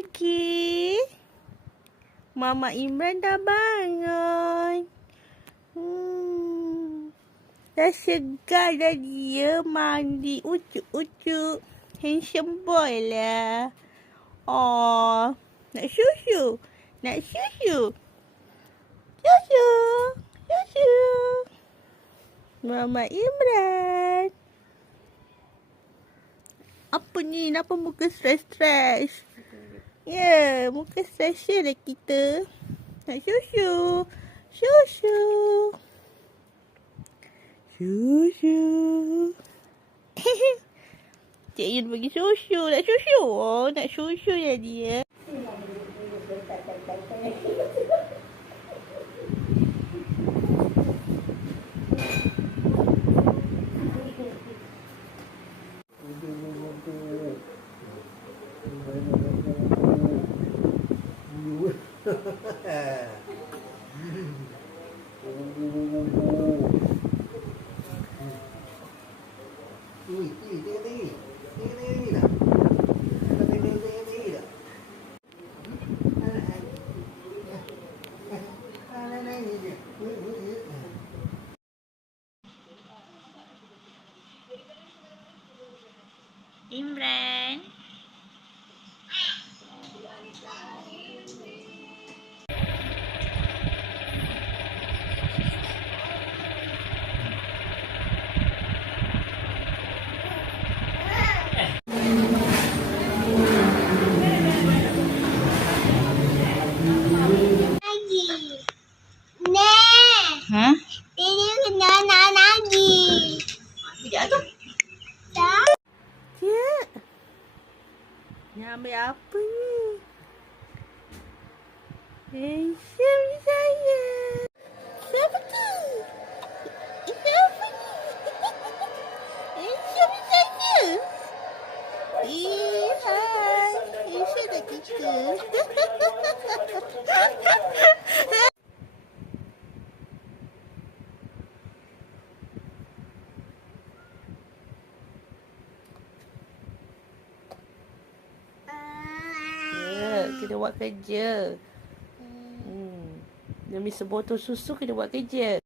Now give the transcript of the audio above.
pagi. Mama Imran dah bangun. Dah segar dah dia mandi. Ucuk-ucuk. Handsome boy lah. Oh, nak susu. Nak susu. Susu. Susu. Mama Imran. Apa ni? Kenapa muka stres-stres? Ya, muka stres lah kita. Nak susu. Susu. Susu. Cik Yun bagi susu. Nak susu? Oh, nak susu ya dia. Imran. Hah? Ini kena nak lagi. Sekejap tu. Tak. Cik. Nak ambil apa ni? Handsome saya. Siapa tu? Siapa ni? Handsome saya. Hai. Handsome dah kita. Kena buat kerja. Demi sebotol susu kena buat kerja.